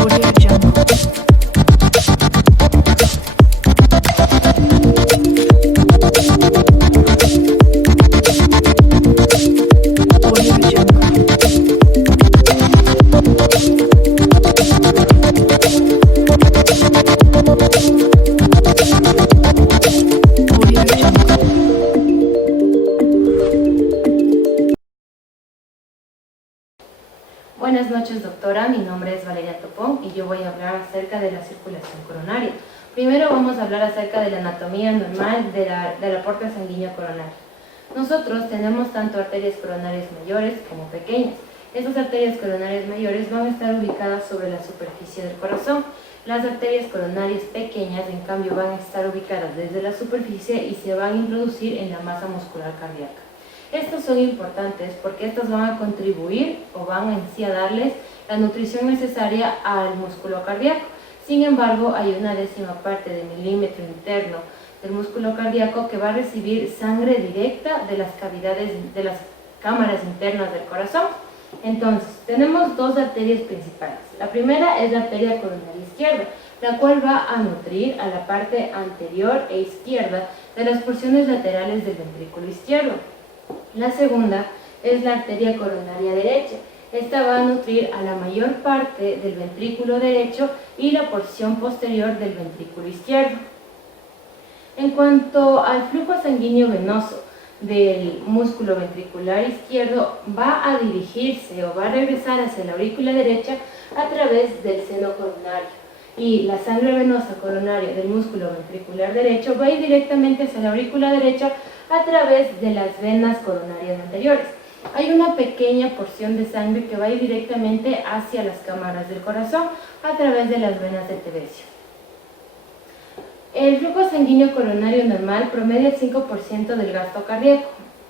Audio Jungle. Audio Jungle. Audio Jungle. Buenas noches, doctora. Mi nombre es Valeria Topón y yo voy a hablar acerca de la circulación coronaria. Primero vamos a hablar acerca de la anatomía normal del aporte sanguíneo coronario. Nosotros tenemos tanto arterias coronarias mayores como pequeñas. Estas arterias coronarias mayores van a estar ubicadas sobre la superficie del corazón. Las arterias coronarias pequeñas, en cambio, van a estar ubicadas desde la superficie y se van a introducir en la masa muscular cardíaca. Estos son importantes porque estas van a contribuir o van en sí a darles la nutrición necesaria al músculo cardíaco. Sin embargo, hay una décima parte de milímetro interno del músculo cardíaco que va a recibir sangre directa de las cavidades, de las cámaras internas del corazón. Entonces, tenemos dos arterias principales. La primera es la arteria coronaria izquierda, la cual va a nutrir a la parte anterior e izquierda de las porciones laterales del ventrículo izquierdo. La segunda es la arteria coronaria derecha. Esta va a nutrir a la mayor parte del ventrículo derecho y la porción posterior del ventrículo izquierdo. En cuanto al flujo sanguíneo venoso del músculo ventricular izquierdo, va a dirigirse o va a regresar hacia la aurícula derecha a través del seno coronario. Y la sangre venosa coronaria del músculo ventricular derecho va a ir directamente hacia la aurícula derecha a través de las venas coronarias anteriores. Hay una pequeña porción de sangre que va a ir directamente hacia las cámaras del corazón a través de las venas del trabecio. El flujo sanguíneo coronario normal promedia el 5% del gasto cardíaco.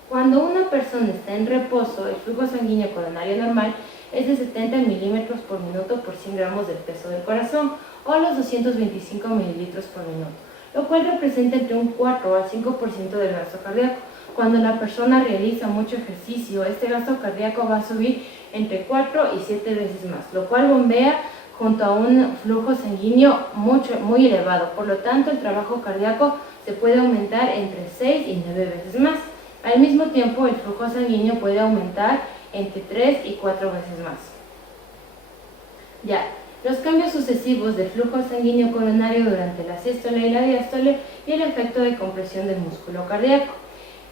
Cuando una persona está en reposo, el flujo sanguíneo coronario normal es de 70 milímetros por minuto por 100 gramos del peso del corazón o los 225 mililitros por minuto, lo cual representa entre un 4 al 5% del gasto cardíaco. Cuando la persona realiza mucho ejercicio, este gasto cardíaco va a subir entre 4 y 7 veces más, lo cual bombea junto a un flujo sanguíneo muy elevado. Por lo tanto, el trabajo cardíaco se puede aumentar entre 6 y 9 veces más. Al mismo tiempo, el flujo sanguíneo puede aumentar entre 3 y 4 veces más. Ya, los cambios sucesivos del flujo sanguíneo coronario durante la sístole y la diástole y el efecto de compresión del músculo cardíaco.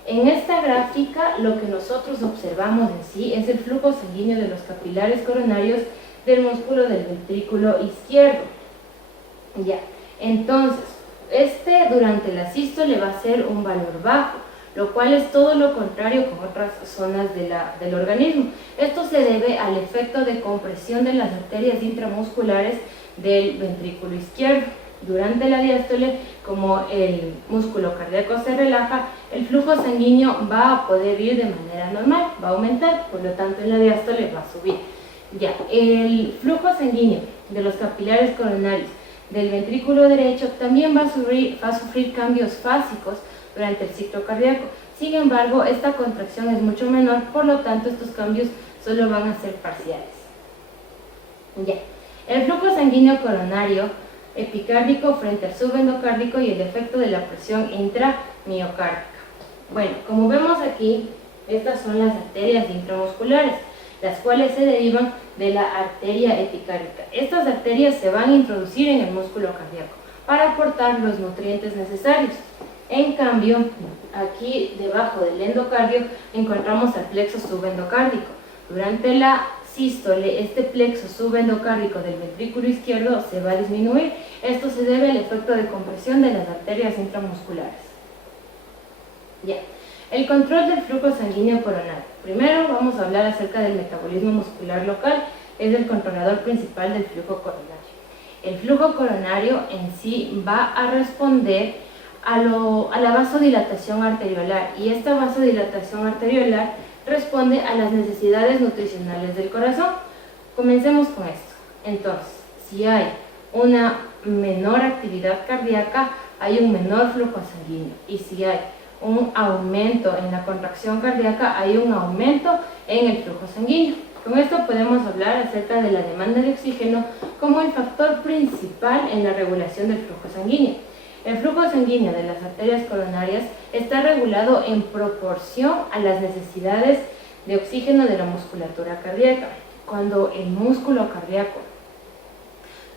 En esta gráfica, lo que nosotros observamos en sí es el flujo sanguíneo de los capilares coronarios del músculo del ventrículo izquierdo. Ya, entonces, durante la sístole va a ser un valor bajo, lo cual es todo lo contrario con otras zonas del organismo. Esto se debe al efecto de compresión de las arterias intramusculares del ventrículo izquierdo. Durante la diástole, como el músculo cardíaco se relaja, el flujo sanguíneo va a poder ir de manera normal, va a aumentar, por lo tanto en la diástole va a subir. Ya, el flujo sanguíneo de los capilares coronarios del ventrículo derecho también va a sufrir cambios fásicos durante el ciclo cardíaco. Sin embargo, esta contracción es mucho menor, por lo tanto estos cambios solo van a ser parciales. Ya, el flujo sanguíneo coronario epicárdico frente al subendocárdico y el efecto de la presión intramiocárdica. Bueno, como vemos aquí, estas son las arterias intramusculares, las cuales se derivan de la arteria epicárdica. Estas arterias se van a introducir en el músculo cardíaco para aportar los nutrientes necesarios. En cambio, aquí debajo del endocardio encontramos el plexo subendocárdico. Durante la sístole, este plexo subendocárdico del ventrículo izquierdo se va a disminuir. Esto se debe al efecto de compresión de las arterias intramusculares. Ya. El control del flujo sanguíneo coronario. Primero vamos a hablar acerca del metabolismo muscular local, es el controlador principal del flujo coronario. El flujo coronario en sí va a responder a la vasodilatación arteriolar, y esta vasodilatación arteriolar responde a las necesidades nutricionales del corazón. Comencemos con esto. Entonces, si hay una menor actividad cardíaca, hay un menor flujo sanguíneo, y si hay un aumento en la contracción cardíaca, hay un aumento en el flujo sanguíneo. Con esto podemos hablar acerca de la demanda de oxígeno como el factor principal en la regulación del flujo sanguíneo. El flujo sanguíneo de las arterias coronarias está regulado en proporción a las necesidades de oxígeno de la musculatura cardíaca. Cuando el músculo cardíaco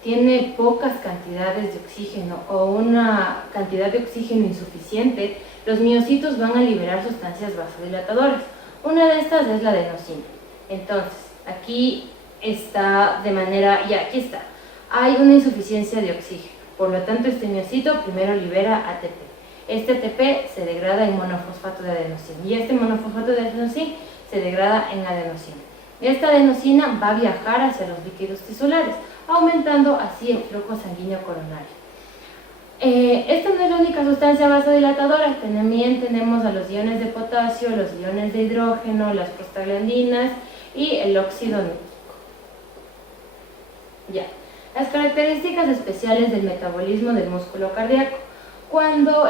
tiene pocas cantidades de oxígeno o una cantidad de oxígeno insuficiente, los miocitos van a liberar sustancias vasodilatadoras. Una de estas es la adenosina. Entonces, aquí está aquí está. Hay una insuficiencia de oxígeno. Por lo tanto, este miocito primero libera ATP. Este ATP se degrada en monofosfato de adenosina y este monofosfato de adenosina se degrada en adenosina. Esta adenosina va a viajar hacia los líquidos tisulares, aumentando así el flujo sanguíneo coronario. Esta no es la única sustancia vasodilatadora. También tenemos a los iones de potasio, los iones de hidrógeno, las prostaglandinas y el óxido nítrico. Ya. Las características especiales del metabolismo del músculo cardíaco. Cuando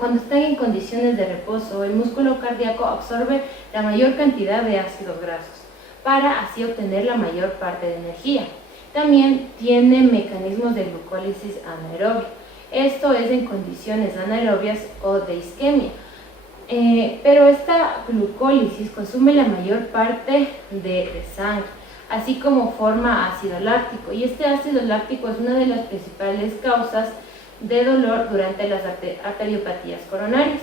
cuando están en condiciones de reposo, el músculo cardíaco absorbe la mayor cantidad de ácidos grasos para así obtener la mayor parte de energía. También tiene mecanismos de glucólisis anaerobia. Esto es en condiciones anaerobias o de isquemia. Pero esta glucólisis consume la mayor parte de sangre, así como forma ácido láctico. Y este ácido láctico es una de las principales causas de dolor durante las arteriopatías coronarias.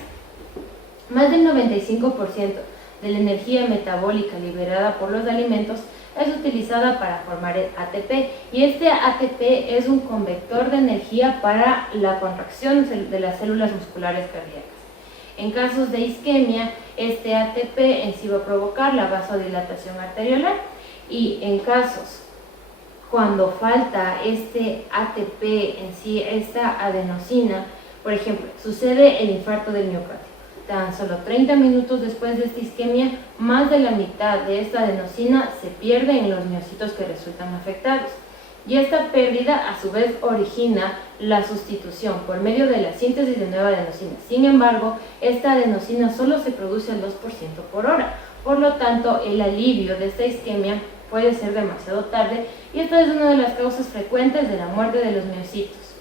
Más del 95% de la energía metabólica liberada por los alimentos es utilizada para formar el ATP, y este ATP es un convector de energía para la contracción de las células musculares cardíacas. En casos de isquemia, este ATP en sí va a provocar la vasodilatación arteriolar, y en casos cuando falta este ATP en sí, esta adenosina, por ejemplo, sucede el infarto del miocardio. Tan solo 30 minutos después de esta isquemia, más de la mitad de esta adenosina se pierde en los miocitos que resultan afectados. Y esta pérdida a su vez origina la sustitución por medio de la síntesis de nueva adenosina. Sin embargo, esta adenosina solo se produce al 2% por hora. Por lo tanto, el alivio de esta isquemia puede ser demasiado tarde, y esta es una de las causas frecuentes de la muerte de los miocitos.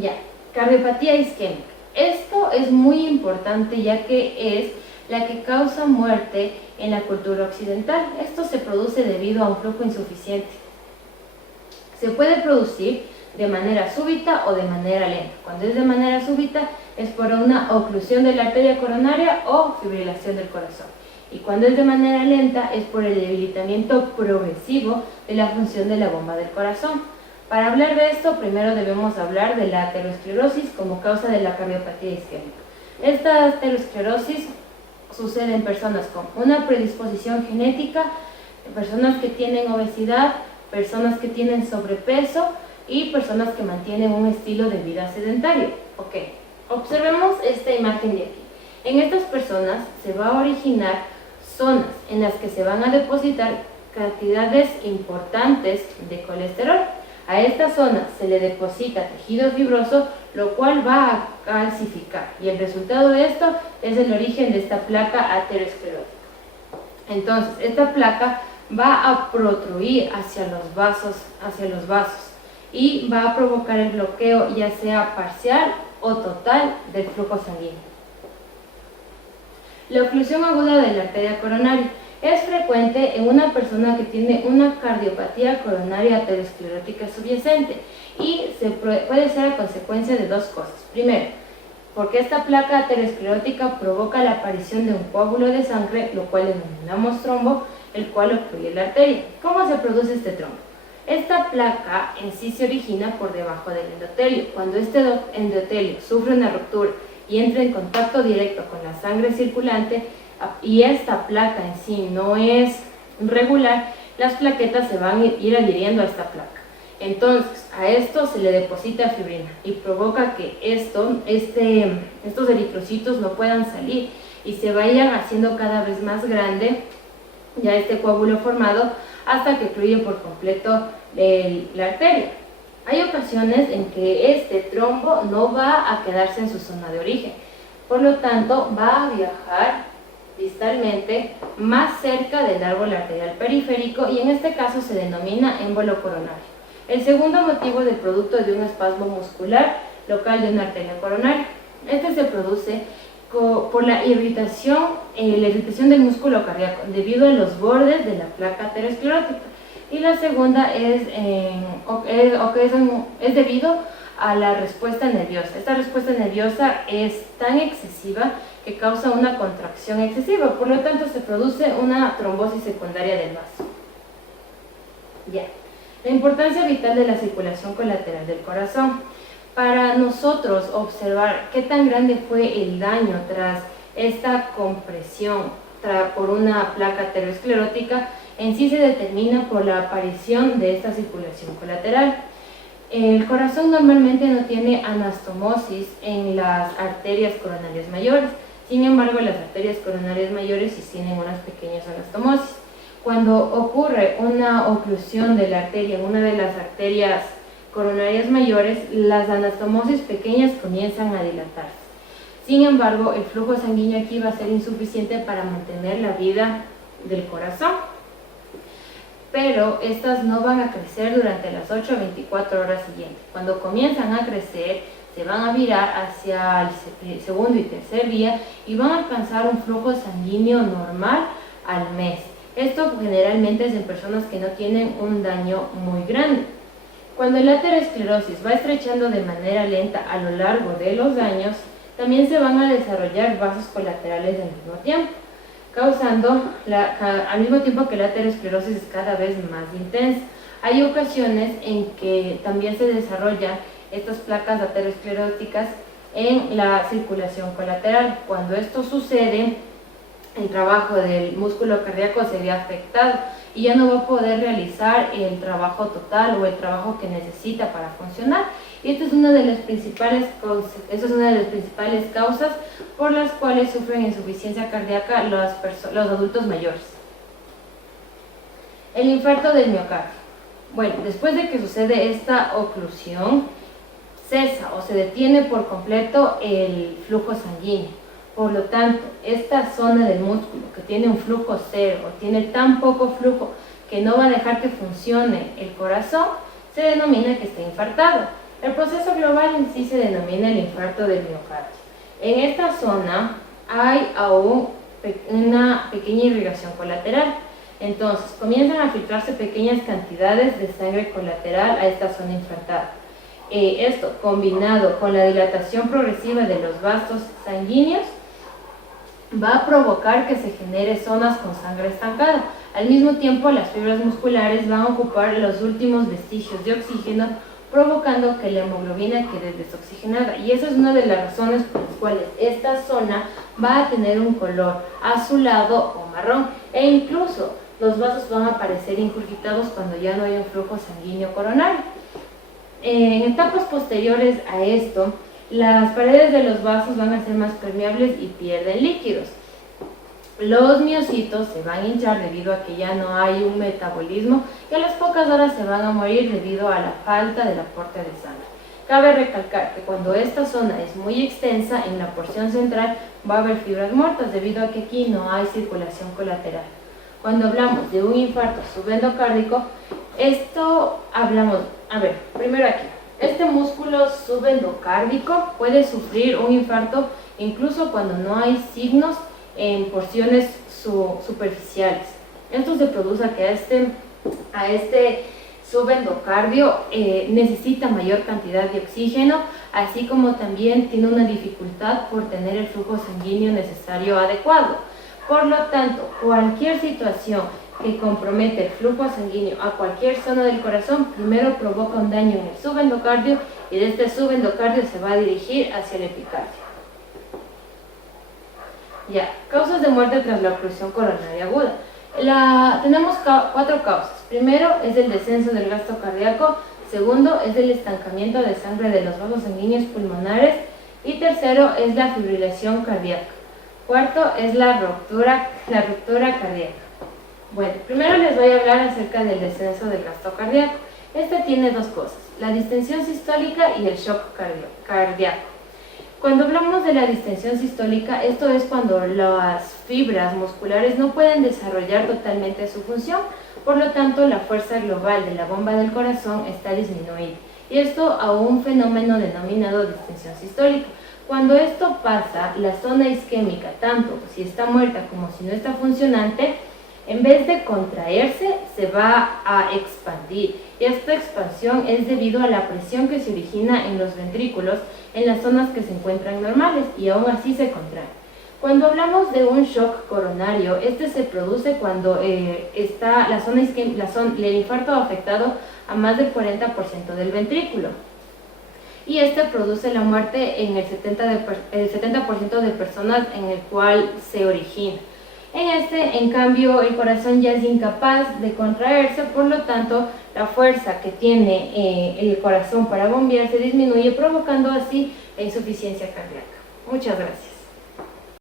Ya, cardiopatía isquémica. Esto es muy importante ya que es la que causa muerte en la cultura occidental. Esto se produce debido a un flujo insuficiente. Se puede producir de manera súbita o de manera lenta. Cuando es de manera súbita es por una oclusión de la arteria coronaria o fibrilación del corazón. Y cuando es de manera lenta es por el debilitamiento progresivo de la función de la bomba del corazón. Para hablar de esto, primero debemos hablar de la aterosclerosis como causa de la cardiopatía isquémica. Esta aterosclerosis sucede en personas con una predisposición genética, personas que tienen obesidad, personas que tienen sobrepeso y personas que mantienen un estilo de vida sedentario. Ok, observemos esta imagen de aquí. En estas personas se va a originar zonas en las que se van a depositar cantidades importantes de colesterol. A esta zona se le deposita tejido fibroso, lo cual va a calcificar, y el resultado de esto es el origen de esta placa aterosclerótica. Entonces, esta placa va a protruir hacia los vasos y va a provocar el bloqueo, ya sea parcial o total, del flujo sanguíneo. La oclusión aguda de la arteria coronaria es frecuente en una persona que tiene una cardiopatía coronaria aterosclerótica subyacente, y puede ser a consecuencia de dos cosas. Primero, porque esta placa aterosclerótica provoca la aparición de un coágulo de sangre, lo cual denominamos trombo, el cual obstruye la arteria. ¿Cómo se produce este trombo? Esta placa en sí se origina por debajo del endotelio. Cuando este endotelio sufre una ruptura y entra en contacto directo con la sangre circulante, y esta placa en sí no es regular, las plaquetas se van a ir adhiriendo a esta placa. Entonces, a esto se le deposita fibrina y provoca que estos eritrocitos no puedan salir y se vayan haciendo cada vez más grande ya este coágulo formado, hasta que ocluye por completo la arteria. Hay ocasiones en que este trombo no va a quedarse en su zona de origen, por lo tanto va a viajar distalmente, más cerca del árbol arterial periférico y en este caso se denomina émbolo coronario. El segundo motivo del producto de un espasmo muscular local de una arteria coronaria. Este se produce por la irritación del músculo cardíaco debido a los bordes de la placa aterosclerótica. Y la segunda es debido a la respuesta nerviosa. Esta respuesta nerviosa es tan excesiva que causa una contracción excesiva, por lo tanto se produce una trombosis secundaria del vaso. Ya. La importancia vital de la circulación colateral del corazón. Para nosotros observar qué tan grande fue el daño tras esta compresión por una placa aterosclerótica, en sí se determina por la aparición de esta circulación colateral. El corazón normalmente no tiene anastomosis en las arterias coronarias mayores, sin embargo las arterias coronarias mayores sí tienen unas pequeñas anastomosis. Cuando ocurre una oclusión de la arteria en una de las arterias coronarias mayores, las anastomosis pequeñas comienzan a dilatarse. Sin embargo, el flujo sanguíneo aquí va a ser insuficiente para mantener la vida del corazón. Pero estas no van a crecer durante las 8 a 24 horas siguientes. Cuando comienzan a crecer, se van a virar hacia el segundo y tercer día y van a alcanzar un flujo sanguíneo normal al mes. Esto generalmente es en personas que no tienen un daño muy grande. Cuando la aterosclerosis va estrechando de manera lenta a lo largo de los años, también se van a desarrollar vasos colaterales al mismo tiempo, causando al mismo tiempo que la aterosclerosis es cada vez más intensa. Hay ocasiones en que también se desarrollan estas placas ateroscleróticas en la circulación colateral. Cuando esto sucede, el trabajo del músculo cardíaco se ve afectado y ya no va a poder realizar el trabajo total o el trabajo que necesita para funcionar. Y esta es una de las principales causas por las cuales sufren insuficiencia cardíaca los adultos mayores. El infarto del miocardio. Bueno, después de que sucede esta oclusión, cesa o se detiene por completo el flujo sanguíneo. Por lo tanto, esta zona del músculo que tiene un flujo cero o tiene tan poco flujo que no va a dejar que funcione el corazón, se denomina que está infartado. El proceso global en sí se denomina el infarto del miocardio. En esta zona hay aún una pequeña irrigación colateral. Entonces, comienzan a filtrarse pequeñas cantidades de sangre colateral a esta zona infartada. Esto, combinado con la dilatación progresiva de los vasos sanguíneos, va a provocar que se genere zonas con sangre estancada. Al mismo tiempo, las fibras musculares van a ocupar los últimos vestigios de oxígeno, provocando que la hemoglobina quede desoxigenada. Y esa es una de las razones por las cuales esta zona va a tener un color azulado o marrón. E incluso los vasos van a aparecer incurgitados cuando ya no hay un flujo sanguíneo coronario. En etapas posteriores a esto, las paredes de los vasos van a ser más permeables y pierden líquidos. Los miocitos se van a hinchar debido a que ya no hay un metabolismo y a las pocas horas se van a morir debido a la falta del aporte de sangre. Cabe recalcar que cuando esta zona es muy extensa, en la porción central va a haber fibras muertas debido a que aquí no hay circulación colateral. Cuando hablamos de un infarto subendocárdico, primero aquí. Este músculo subendocárdico puede sufrir un infarto incluso cuando no hay signos en porciones superficiales. Esto se produce a este subendocardio necesita mayor cantidad de oxígeno, así como también tiene una dificultad por tener el flujo sanguíneo necesario adecuado. Por lo tanto, cualquier situación que compromete el flujo sanguíneo a cualquier zona del corazón, primero provoca un daño en el subendocardio y de este subendocardio se va a dirigir hacia el epicardio. Ya, causas de muerte tras la oclusión coronaria aguda. Tenemos 4 causas. Primero es el descenso del gasto cardíaco, segundo es el estancamiento de sangre de los vasos sanguíneos pulmonares y tercero es la fibrilación cardíaca. Cuarto es la ruptura cardíaca. Bueno, primero les voy a hablar acerca del descenso del gasto cardíaco. Este tiene 2 cosas, la distensión sistólica y el shock cardíaco. Cuando hablamos de la distensión sistólica, esto es cuando las fibras musculares no pueden desarrollar totalmente su función, por lo tanto la fuerza global de la bomba del corazón está disminuida. Y esto a un fenómeno denominado distensión sistólica. Cuando esto pasa, la zona isquémica, tanto si está muerta como si no está funcionante, en vez de contraerse, se va a expandir. Y esta expansión es debido a la presión que se origina en los ventrículos en las zonas que se encuentran normales y aún así se contraen. Cuando hablamos de un shock coronario, este se produce cuando está la zona el infarto ha afectado a más del 40% del ventrículo. Y este produce la muerte en el 70% de personas en el cual se origina. En cambio, el corazón ya es incapaz de contraerse, por lo tanto, la fuerza que tiene el corazón para bombear se disminuye, provocando así la insuficiencia cardíaca. Muchas gracias.